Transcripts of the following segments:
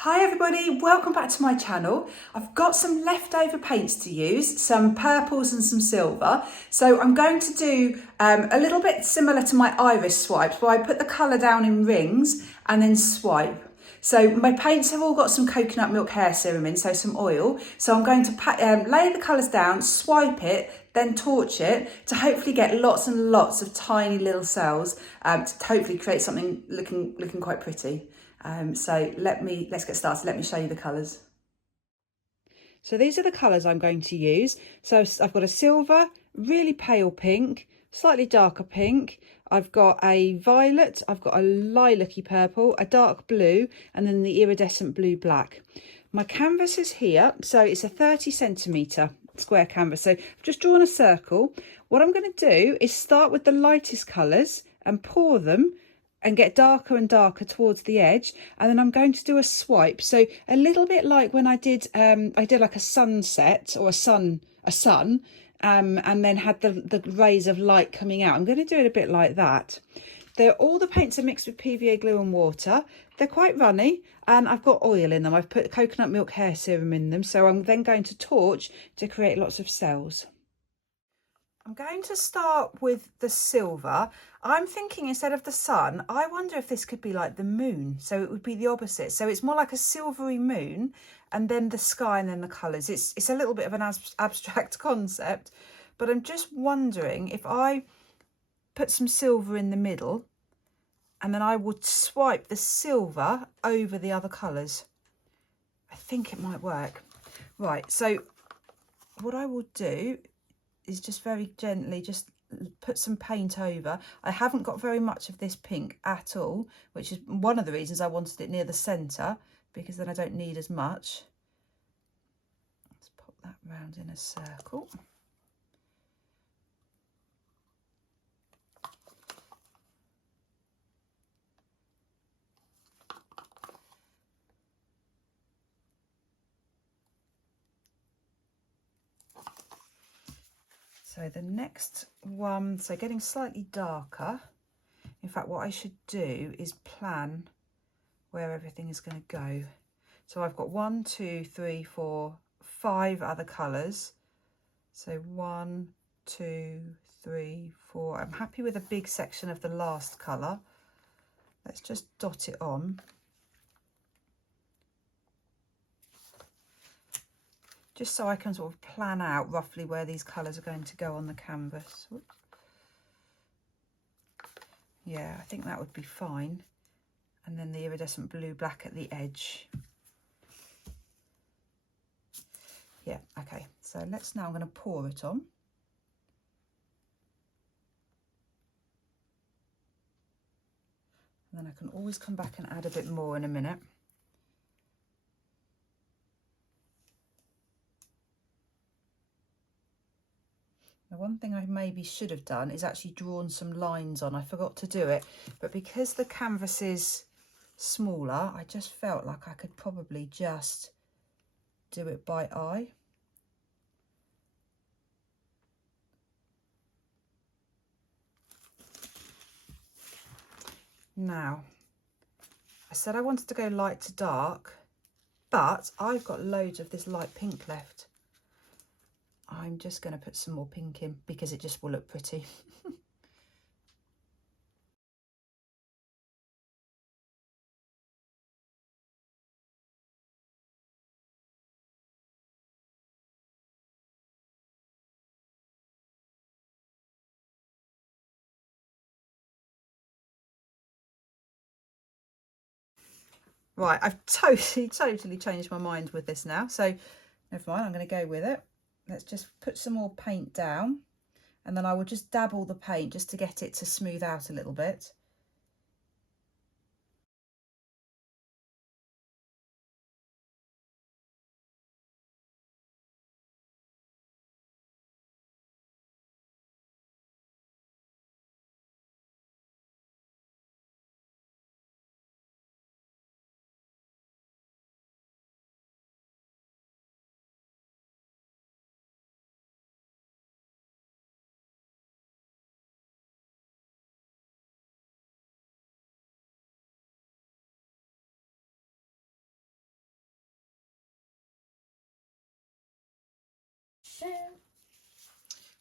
Hi everybody, welcome back to my channel. I've got some leftover paints to use, some purples and some silver. So I'm going to do a little bit similar to my iris swipes, where I put the colour down in rings and then swipe. So my paints have all got some coconut milk hair serum in, so some oil. So I'm going to lay the colours down, swipe it, then torch it to hopefully get lots and lots of tiny little cells to hopefully create something looking quite pretty. So let's get started. Let me show you the colours. So these are the colours I'm going to use. So I've got a silver, really pale pink, slightly darker pink. I've got a violet, I've got a lilac-y purple, a dark blue, and then the iridescent blue black. My canvas is here, so it's a 30 centimetre square canvas. So I've just drawn a circle. What I'm going to do is start with the lightest colours and pour them and get darker and darker towards the edge, and then I'm going to do a swipe. So a little bit like when I did like a sunset or a sun, and then had the rays of light coming out. I'm going to do it a bit like that. All the paints are mixed with PVA glue and water. They're quite runny, and I've got oil in them. I've put coconut milk hair serum in them, so I'm then going to torch to create lots of cells. I'm going to start with the silver. I'm thinking instead of the sun, I wonder if this could be like the moon. So it would be the opposite. So it's more like a silvery moon, and then the sky, and then the colours. It's a little bit of an abstract concept, but I'm just wondering if I put some silver in the middle, and then I would swipe the silver over the other colours. I think it might work. Right, so what I will do is just very gently just put some paint over. I haven't got very much of this pink at all, which is one of the reasons I wanted it near the centre, because then I don't need as much. Let's pop that round in a circle. So the next one, so getting slightly darker. In fact, what I should do is plan where everything is going to go. So I've got 1, 2, 3, 4, 5 other colours. So 1, 2, 3, 4. I'm happy with a big section of the last colour. Let's just dot it on. Just so I can sort of plan out roughly where these colours are going to go on the canvas. Oops. Yeah, I think that would be fine. And then the iridescent blue black at the edge. Yeah, okay. So now I'm going to pour it on. And then I can always come back and add a bit more in a minute. Now, one thing I maybe should have done is actually drawn some lines on. I forgot to do it, but because the canvas is smaller, I just felt like I could probably just do it by eye. Now, I said I wanted to go light to dark, but I've got loads of this light pink left. I'm just going to put some more pink in because it just will look pretty. Right, I've totally changed my mind with this now. So never mind, I'm going to go with it. Let's just put some more paint down, and then I will just dabble the paint just to get it to smooth out a little bit.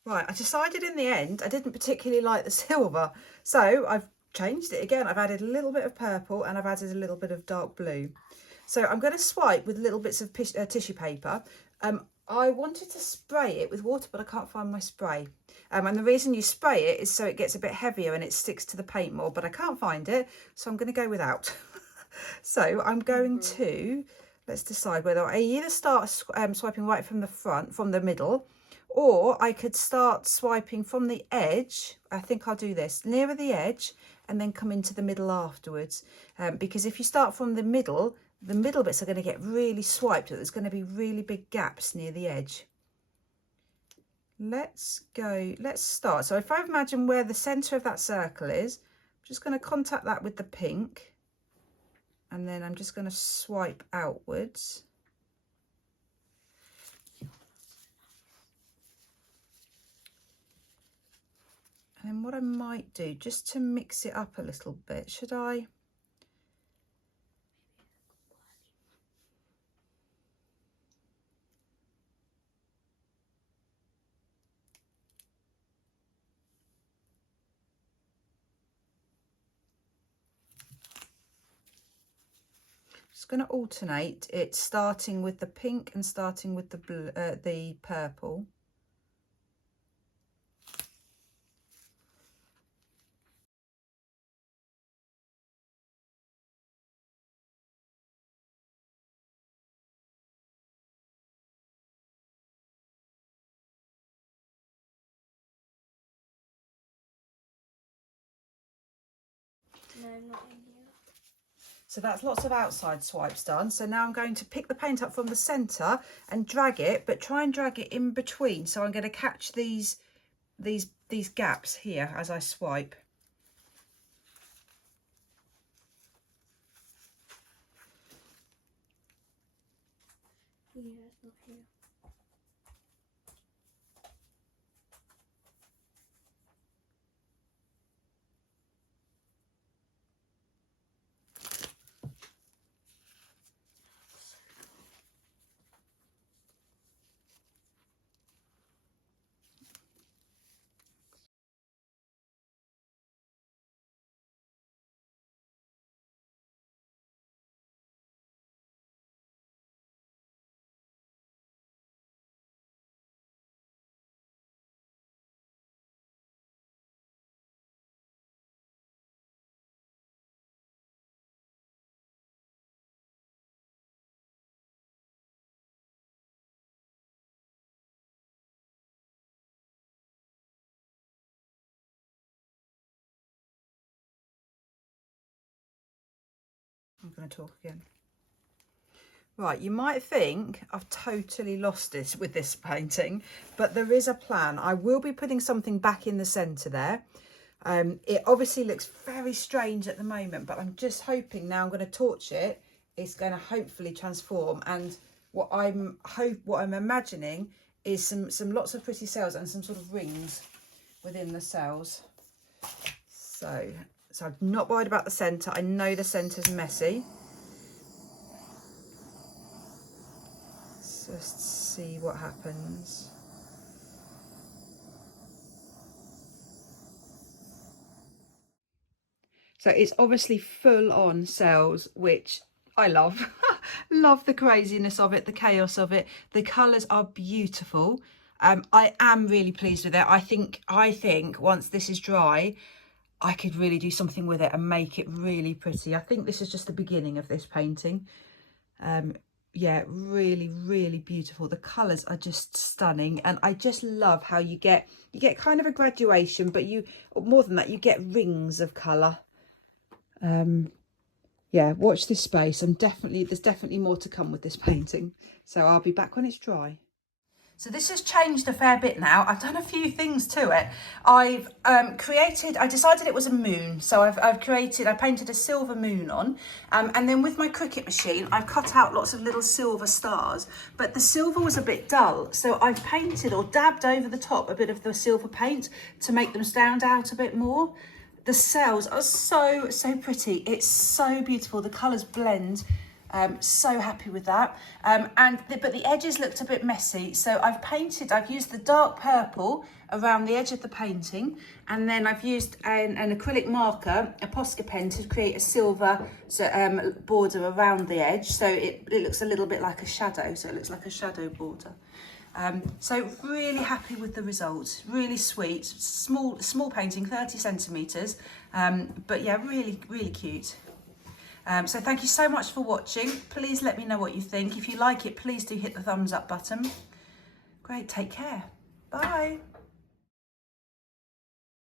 Right, I decided in the end I didn't particularly like the silver, so I've changed it again. I've added a little bit of purple and I've added a little bit of dark blue. So I'm going to swipe with little bits of tissue paper. I wanted to spray it with water, but I can't find my spray. And the reason you spray it is so it gets a bit heavier and it sticks to the paint more, but I can't find it, so I'm going to go without. So I'm going to, let's decide whether I either start swiping right from the front, from the middle, or I could start swiping from the edge. I think I'll do this, nearer the edge, and then come into the middle afterwards. Because if you start from the middle bits are going to get really swiped. There's going to be really big gaps near the edge. Let's start. So if I imagine where the centre of that circle is, I'm just going to contact that with the pink. And then I'm just going to swipe outwards. And then what I might do, just to mix it up a little bit, should I? Just going to alternate it, starting with the pink and starting with the blue, the purple. No, not in here. So that's lots of outside swipes done. So now I'm going to pick the paint up from the centre and drag it, but try and drag it in between. So I'm going to catch these gaps here as I swipe. Yeah, it's not here. I'm going to talk again. Right, you might think I've totally lost it with this painting, but there is a plan. I will be putting something back in the centre there. It obviously looks very strange at the moment, but I'm just hoping now I'm going to torch it, it's going to hopefully transform. And what I'm imagining is some lots of pretty cells and some sort of rings within the cells. So I'm not worried about the centre. I know the centre's messy. Just see what happens. So it's obviously full on cells, which I love. Love the craziness of it, the chaos of it. The colours are beautiful. I am really pleased with it. I think once this is dry, I could really do something with it and make it really pretty. I think this is just the beginning of this painting. Yeah, really, really beautiful. The colours are just stunning, and I just love how you get kind of a graduation, but more than that, you get rings of colour. Yeah, watch this space. There's definitely more to come with this painting. So I'll be back when it's dry. So this has changed a fair bit now. I've done a few things to it. I decided it was a moon. So I painted a silver moon on. And then with my Cricut machine, I've cut out lots of little silver stars. But the silver was a bit dull. So I've painted or dabbed over the top a bit of the silver paint to make them stand out a bit more. The cells are so pretty. It's so beautiful. The colours blend So happy with that. But the edges looked a bit messy, so I've used the dark purple around the edge of the painting, and then I've used an acrylic marker, a Posca pen, to create a silver border around the edge, so it looks a little bit like a shadow, so it looks like a shadow border. So really happy with the results, really sweet, small painting, 30 centimetres, but yeah, really, really cute. So thank you so much for watching. Please let me know what you think. If you like it, please do hit the thumbs up button. Great, take care. Bye.